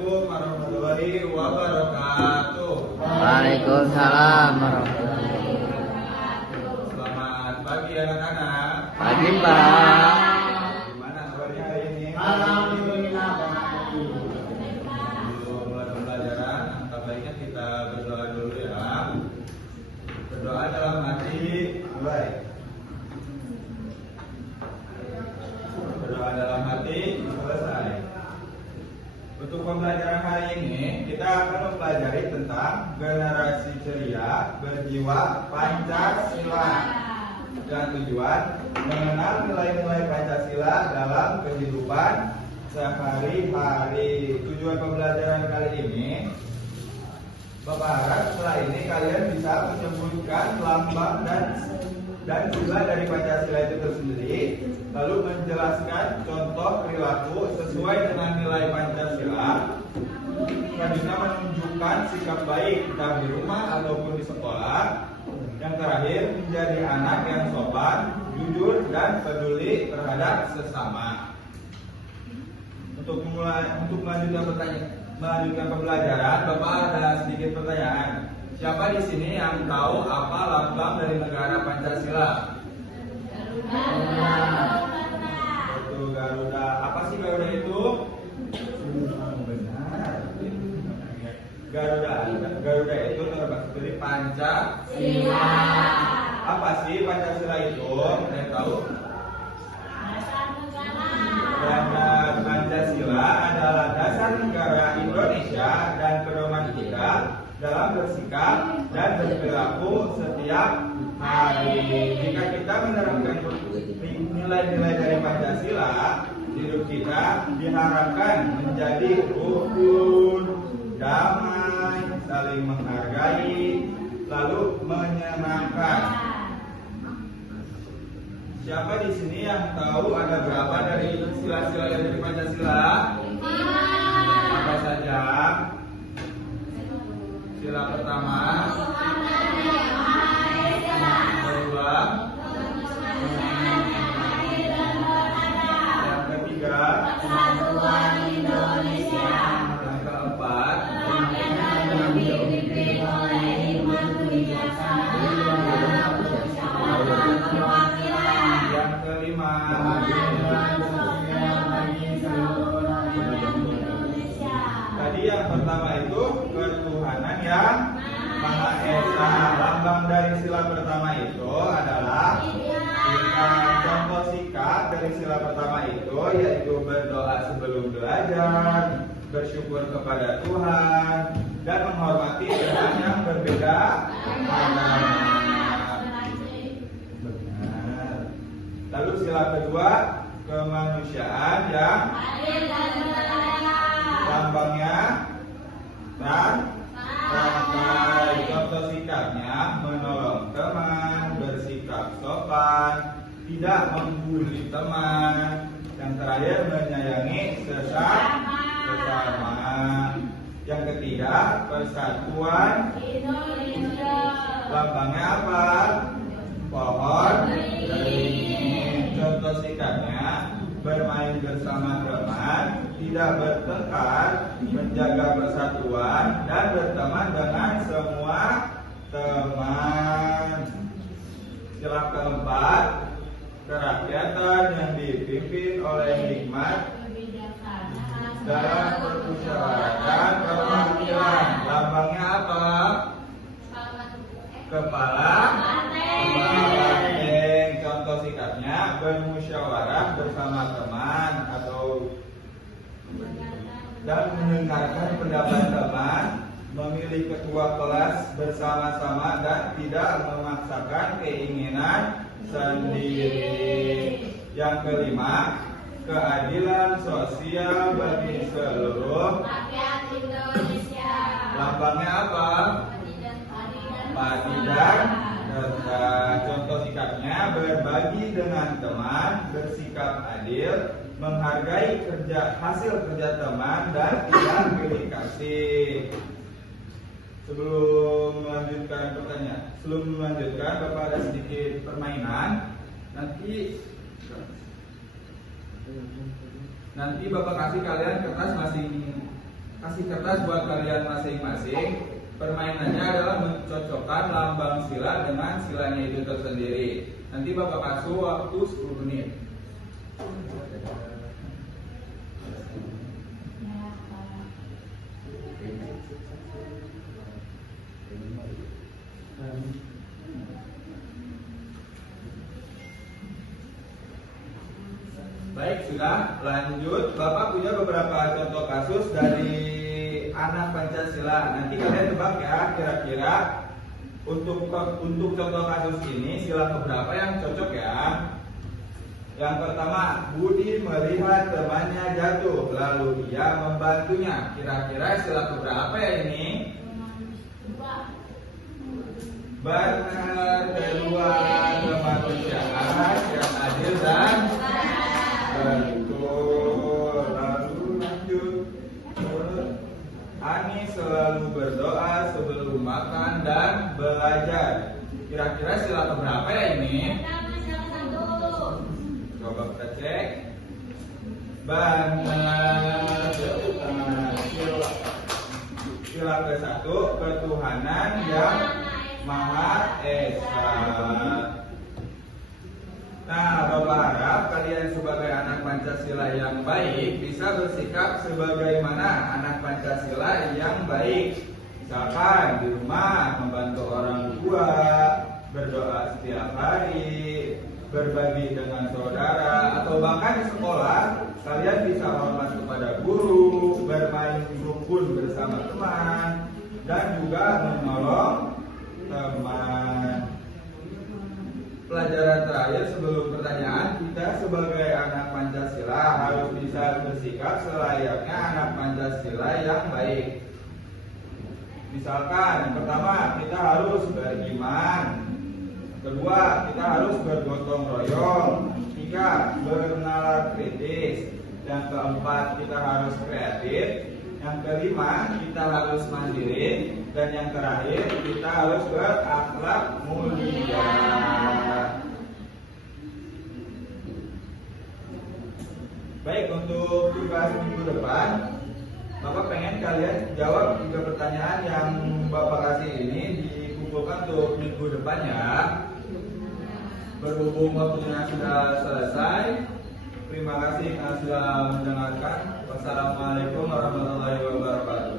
Assalamualaikum warahmatullahi wabarakatuh. Waalaikumsalam warahmatullahi wabarakatuh. Selamat pagi anak-anak. Pagi Pak. Gimana kabarnya hari ini? Alhamdulillah. Sebelum mulai pembelajaran, angka baiknya kita berdoa dulu ya. Berdoa dalam hati, mulai. Berdoa dalam hati, selesai. Untuk pembelajaran hari ini, kita akan mempelajari tentang generasi ceria berjiwa Pancasila dengan tujuan mengenal nilai-nilai Pancasila dalam kehidupan sehari-hari. Tujuan pembelajaran kali ini, Bapak harap setelah ini kalian bisa menyebutkan lambang dan sila dari Pancasila itu tersendiri, lalu menjelaskan contoh perilaku sesuai dengan nilai Pancasila, selanjutnya menunjukkan sikap baik entah di rumah ataupun di sekolah, yang terakhir menjadi anak yang sopan, jujur, dan peduli terhadap sesama. Untuk melanjutkan pembelajaran, Bapak ada sedikit pertanyaan. Siapa di sini yang tahu apa lambang dari negara Pancasila? Itu Garuda. Apa sih Garuda itu? Benar. Garuda itu termasuk dari Pancasila. Apa sih Pancasila itu? Ada yang tahu? Pancasila adalah dasar negara Indonesia dan pedoman kita dalam bersikap dan berperilaku setiap hari. Jika kita menerapkan nilai-nilai dari Pancasila, hidup kita diharapkan menjadi rukun, damai, saling menghargai, lalu menyenangkan. Siapa di sini yang tahu ada berapa dari sila-sila dari Pancasila? Apa saja? Sila pertama, kedua, yang ketiga, Kesatuan Indonesia. yang keempat, Yang dipimpin oleh hikmat kebijaksanaan dalam musyawarah perwakilan. yang kelima, Keadilan sosial bagi seluruh rakyat Indonesia. tadi yang pertama itu ketuhanan yang Maha Esa. Lambang dari sila pertama itu adalah contoh sikap dari sila pertama itu yaitu berdoa sebelum belajar, bersyukur kepada Tuhan, dan menghormati Tuhan yang berbeda agama. Benar. Lalu sila kedua, kemanusiaan yang lambangnya rantai. Contoh sikapnya menolong teman, bersikap sopan, tidak membuli teman, yang terakhir menyayangi sesama. Yang ketiga, persatuan Indonesia. lambangnya apa? Pohon beringin. Contoh sikapnya bermain bersama teman, tidak bertengkar, menjaga persatuan, dan berteman dengan semua teman. Sila keempat, kerakyatan yang dipimpin oleh hikmat dalam permusyawaratan perwakilan. Lambangnya apa? Kepala banteng. Contoh sikapnya bermusyawarah bersama teman dan mendengarkan pendapat teman, memilih ketua kelas bersama-sama dan tidak memaksakan keinginan sendiri. Yang kelima, keadilan sosial bagi seluruh Rakyat Indonesia. lambangnya apa? Padi dan rendah. Contoh sikapnya berbagi dengan teman, bersikap adil, menghargai hasil kerja teman, dan tidak pilih kasih. Sebelum melanjutkan Bapak ada sedikit permainan. Nanti Bapak kasih kalian kertas kasih kertas buat kalian masing-masing. Permainannya adalah mencocokkan lambang sila dengan silanya itu tersendiri. Nanti Bapak kasih waktu 10 menit. Baik, sudah lanjut. Bapak punya beberapa contoh kasus dari anak Pancasila. Nanti kalian tebak ya, kira-kira untuk contoh kasus ini sila keberapa yang cocok ya. Yang pertama, Budi melihat temannya jatuh, lalu ia membantunya. Kira-kira sila keberapa ya ini? Benar, kedua, kemanusiaan yang adil dan betul. Lalu lanjut. Ani selalu berdoa sebelum makan dan belajar. Kira-kira sila keberapa ya ini? Coba kita cek. Benar. Sila ke-1, ketuhanan yang Maha Esa. Nah, Bapak harap kalian sebagai anak Pancasila yang baik bisa bersikap sebagaimana anak Pancasila yang baik. Misalkan di rumah membantu orang tua, berdoa setiap hari, berbagi dengan saudara, atau bahkan di sekolah kalian bisa hormat kepada guru, bermain rukun bersama teman, dan juga menolong teman. Pelajaran terakhir sebelum pertanyaan, kita sebagai anak Pancasila harus bisa bersikap selayaknya anak Pancasila yang baik. Misalkan yang pertama, kita harus beriman. Kedua, kita harus bergotong royong. Tiga, bernalar kritis. Yang keempat, kita harus kreatif. Yang kelima, kita harus mandiri. Dan yang terakhir, kita harus berakhlak mulia. Baik, untuk tugas minggu depan, Bapak pengen kalian jawab 3 pertanyaan yang Bapak kasih ini dikumpulkan untuk minggu depan ya. Berhubung waktunya sudah selesai, terima kasih karena sudah mendengarkan. Wassalamualaikum warahmatullahi wabarakatuh.